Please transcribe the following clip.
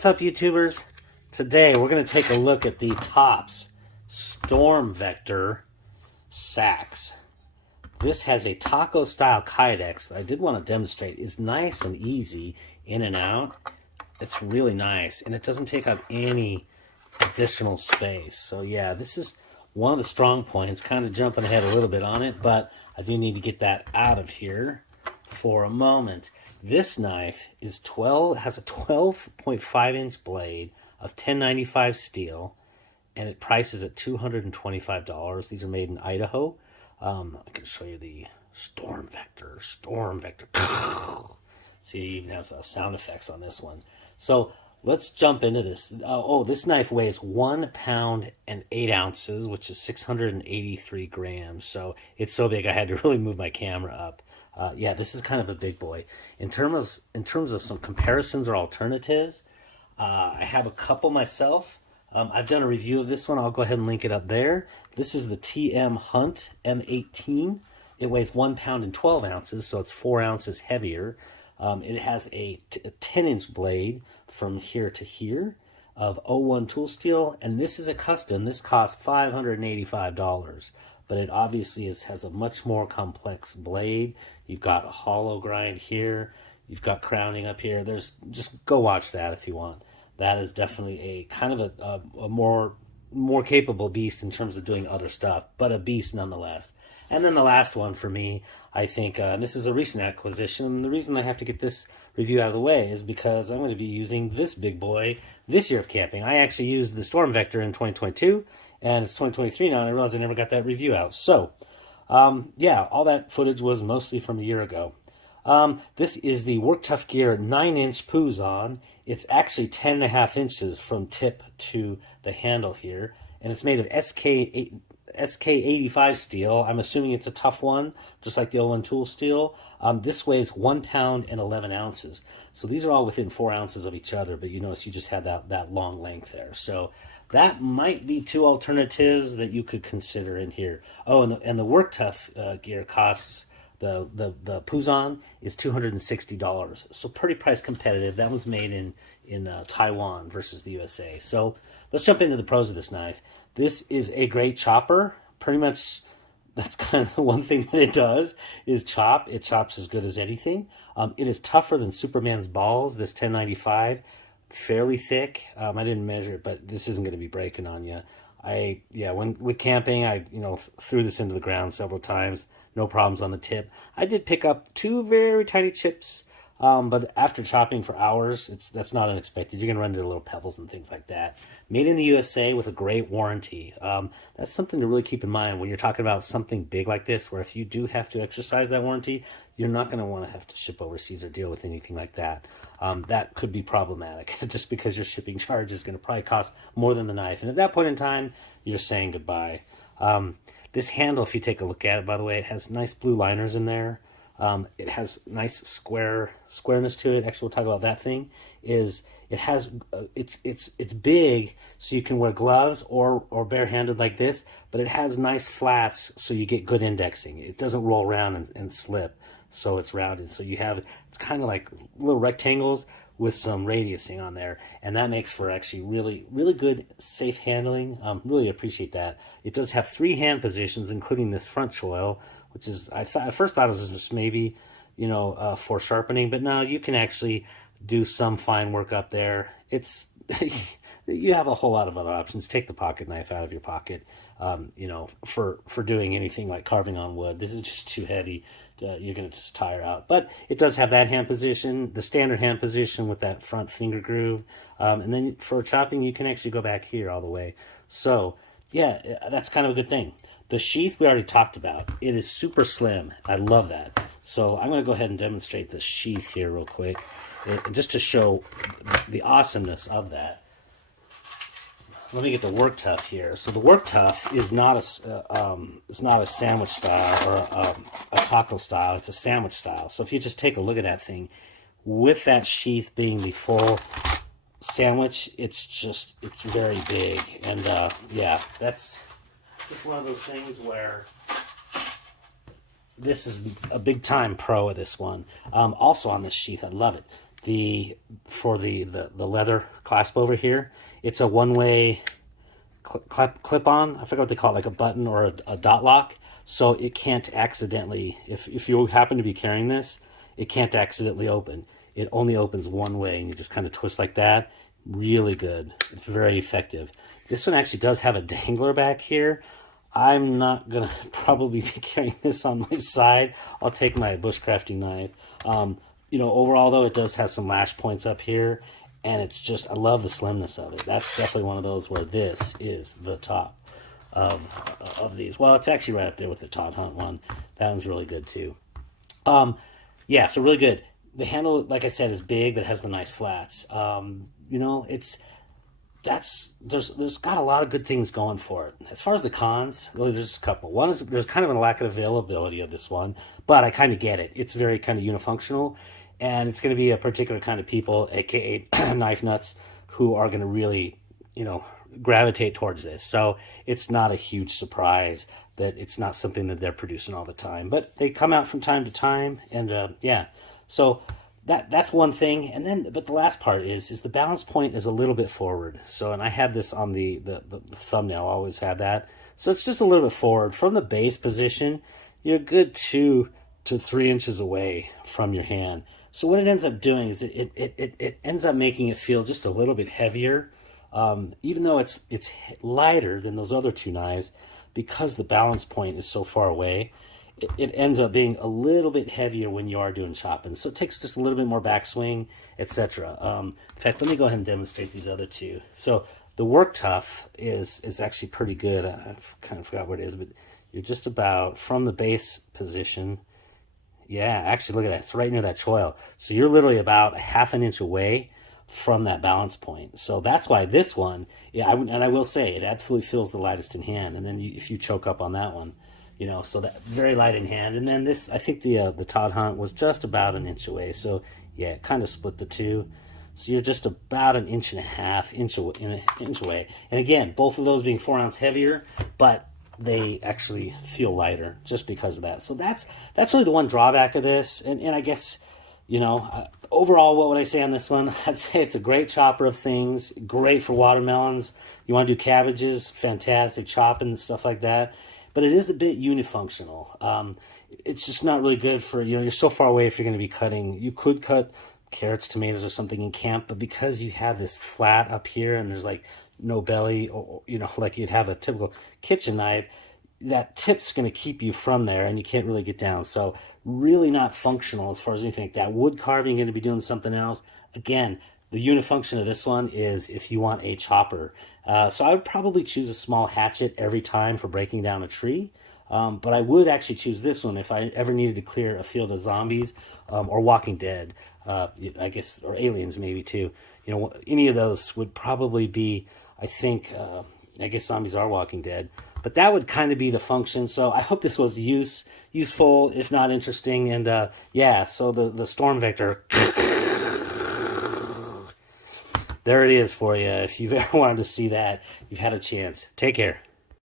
what's up, YouTubers? Today we're going to take a look at the Tops Storm Vector SEAX. This has a taco style kydex that I did want to demonstrate. It's nice and easy in and out. It's really nice, and it doesn't take up any additional space. So yeah, this is one of the strong points. Kind of jumping ahead a little bit on it, but I do need to get that out of here for a moment. This knife is has a 12.5 inch blade of 1095 steel, and it prices at $225. These are made in Idaho. I can show you the Storm Vector. See, you even have sound effects on this one. So let's jump into this. This knife weighs 1 pound and 8 ounces, which is 683 grams. So it's so big I had to really move my camera up. Yeah, this is kind of a big boy. In terms of some comparisons or alternatives, I have a couple myself. I've done a review of this one. I'll go ahead and link it up there. This is the TM Hunt M18. It weighs 1 pound and 12 ounces, so it's 4 ounces heavier. It has a 10-inch blade from here to here of 01 tool steel, and this is a custom. This costs $585, but it obviously has a much more complex blade. You've got a hollow grind here. You've got crowning up here. Just go watch that if you want. That is definitely a kind of a more capable beast in terms of doing other stuff, but a beast nonetheless. And then the last one for me, I think, this is a recent acquisition. And the reason I have to get this review out of the way is because I'm going to be using this big boy this year of camping. I actually used the Storm Vector in 2022, and it's 2023 now, and I realized I never got that review out. So, yeah, all that footage was mostly from a year ago. This is the Work Tough Gear 9-inch Puzon. It's actually 10.5 inches from tip to the handle here, and it's made of SK85 steel. I'm assuming it's a tough one, just like the 01 tool steel. This weighs 1 pound and 11 ounces. So these are all within 4 ounces of each other, but you notice you just had that long length there. So that might be two alternatives that you could consider in here. Oh, and the Work Tough gear costs, the Puzon is $260. So pretty price competitive. That was made in Taiwan versus the USA. So let's jump into the pros of this knife. This is a great chopper. Pretty much that's kind of the one thing that it does is chop. It chops as good as anything. It is tougher than Superman's balls, this 1095. Fairly thick. I didn't measure it, but this isn't going to be breaking on you. When with camping, I threw this into the ground several times. No problems on the tip. I did pick up 2 very tiny chips, but after chopping for hours, that's not unexpected. You're going to run into little pebbles and things like that. Made in the USA with a great warranty. That's something to really keep in mind when you're talking about something big like this, where if you do have to exercise that warranty, you're not going to want to have to ship overseas or deal with anything like that. That could be problematic just because your shipping charge is going to probably cost more than the knife. And at that point in time, you're saying goodbye. This handle, if you take a look at it, by the way, it has nice blue liners in there. It has nice squareness to it. Actually, we'll talk about that thing. It's big, so you can wear gloves or barehanded like this, but it has nice flats, so you get good indexing. It doesn't roll around and slip, so it's rounded. So it's kind of like little rectangles with some radiusing on there, and that makes for actually really, really good, safe handling. Really appreciate that. It does have 3 hand positions, including this front choil, which is, I first thought it was just maybe, for sharpening, but no, you can actually do some fine work up there. It's, you have a whole lot of other options. Take the pocket knife out of your pocket, for doing anything like carving on wood. This is just too heavy. You're going to just tire out. But it does have that hand position, the standard hand position with that front finger groove. And then for chopping, you can actually go back here all the way. So, yeah, that's kind of a good thing. The sheath we already talked about. It is super slim. I love that. So I'm going to go ahead and demonstrate the sheath here real quick, just to show the awesomeness of that. Let me get the Work Tough here. So the Work Tough is not a sandwich style or a taco style. It's a sandwich style. So if you just take a look at that thing, with that sheath being the full sandwich, it's very big. And yeah, that's just one of those things where this is a big time pro of this one. Also on this sheath, I love it. for the leather clasp over here, it's a one-way clip on. I forget what they call it, like a button or a dot lock. So it can't accidentally, if you happen to be carrying this, it can't accidentally open. It only opens one way, and you just kind of twist like that. Really good. It's very effective. This one actually does have a dangler back here. I'm not going to probably be carrying this on my side. I'll take my bushcrafting knife. You know, overall, though, it does have some lash points up here, and it's just, I love the slimness of it. That's definitely one of those where this is the top of these. Well, it's actually right up there with the Todd Hunt one. That one's really good, too. Yeah, so really good. The handle, like I said, is big, but it has the nice flats. You know, there's got a lot of good things going for it. As far as the cons, really there's a couple. One is there's kind of a lack of availability of this one, but I kind of get it. It's very kind of unifunctional, and it's going to be a particular kind of people, aka knife nuts, who are going to really, you know, gravitate towards this. So it's not a huge surprise that it's not something that they're producing all the time, but they come out from time to time, and yeah. So that's one thing. And then, but the last part is the balance point is a little bit forward. So, and I had this on the thumbnail, I always had that. So it's just a little bit forward. From the base position, you're a good 2 to 3 inches away from your hand. So what it ends up doing is it ends up making it feel just a little bit heavier. Even though it's lighter than those other two knives, because the balance point is so far away, it ends up being a little bit heavier when you are doing chopping. So it takes just a little bit more backswing, etc. In fact, let me go ahead and demonstrate these other two. So the work tough is actually pretty good. I kind of forgot what it is, but you're just about from the base position. Yeah, actually, look at that. It's right near that choil. So you're literally about a half an inch away from that balance point. So that's why this one, yeah, and I will say, it absolutely feels the lightest in hand. And then if you choke up on that one, you know, so that very light in hand. And then this, I think the Todd Hunt was just about an inch away. So yeah, it kind of split the two. So you're just about an inch and a half, inch away. And again, both of those being 4 ounce heavier, but they actually feel lighter just because of that. So that's really the one drawback of this. And I guess, you know, overall, what would I say on this one? I'd say it's a great chopper of things, great for watermelons. You want to do cabbages, fantastic, chopping and stuff like that. But it is a bit unifunctional. It's just not really good for, you know, you're so far away if you're going to be cutting. You could cut carrots, tomatoes, or something in camp, but because you have this flat up here and there's like no belly, or you know, like you'd have a typical kitchen knife, that tip's going to keep you from there and you can't really get down. So really not functional as far as anything like that. Wood carving, you're going to be doing something else. Again, the unifunction of this one is if you want a chopper. So I would probably choose a small hatchet every time for breaking down a tree. But I would actually choose this one if I ever needed to clear a field of zombies or Walking Dead, I guess, or aliens maybe too. You know, any of those would probably be, I think, I guess zombies are Walking Dead. But that would kind of be the function. So I hope this was useful, if not interesting. And yeah, so the Storm Vector, there it is for you. If you've ever wanted to see that, you've had a chance. Take care.